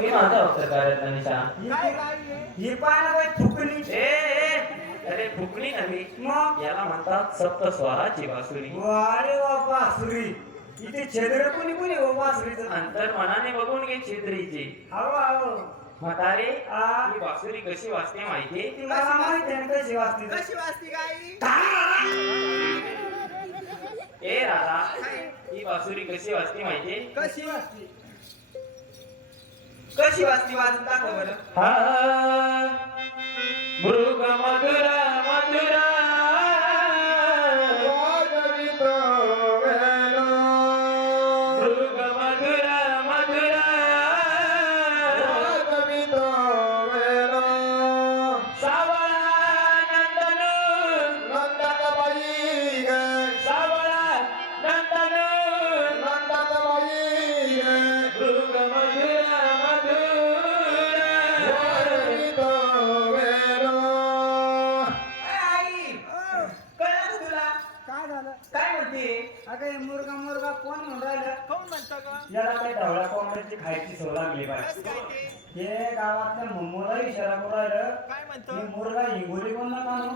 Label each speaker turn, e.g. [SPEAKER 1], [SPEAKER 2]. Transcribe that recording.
[SPEAKER 1] मी माझा अवसर करत नाही निशा?
[SPEAKER 2] काय काय ही? पाय बाई फुकणी.
[SPEAKER 1] ए ए, अरे फुकणी नव्हे
[SPEAKER 2] मग?
[SPEAKER 1] याला म्हणतात सप्त स्वराची बासुरी
[SPEAKER 2] अरे बाबा सुरी इथे छेदर कोणी कोणी हो बासुरीचं
[SPEAKER 1] अंतर मनाने बघून घे छिद्रीची.
[SPEAKER 2] हवं
[SPEAKER 1] म्हातारे
[SPEAKER 2] आ.
[SPEAKER 1] ही बासुरी कशी वाजते माहितीये?
[SPEAKER 2] ती मला माहिती आहे ना कशी वाजते ते.
[SPEAKER 3] कशी वाजती गाई?
[SPEAKER 1] ए राधा ही बासुरी कशी वाजते माहितीये?
[SPEAKER 3] कशी वाजती
[SPEAKER 2] कशी वाजती वाजत दाखव बरं.
[SPEAKER 1] हा. मृग मधुरा मधुरा मृग
[SPEAKER 3] काय झालं?
[SPEAKER 2] काय म्हणते?
[SPEAKER 3] अगं हे मुर्गा मुर्गा कोण म्हणून राहिलं? कोण म्हणतं का
[SPEAKER 2] याला काही ढवळ्या कोंबड्याची खायची सवय लागली
[SPEAKER 3] काय ते?
[SPEAKER 2] हे गावातल्या मुंबईला इशारा करू राहिलं
[SPEAKER 3] काय म्हणतो?
[SPEAKER 2] हे मुर्गा हिंगोली कोण म्हणे.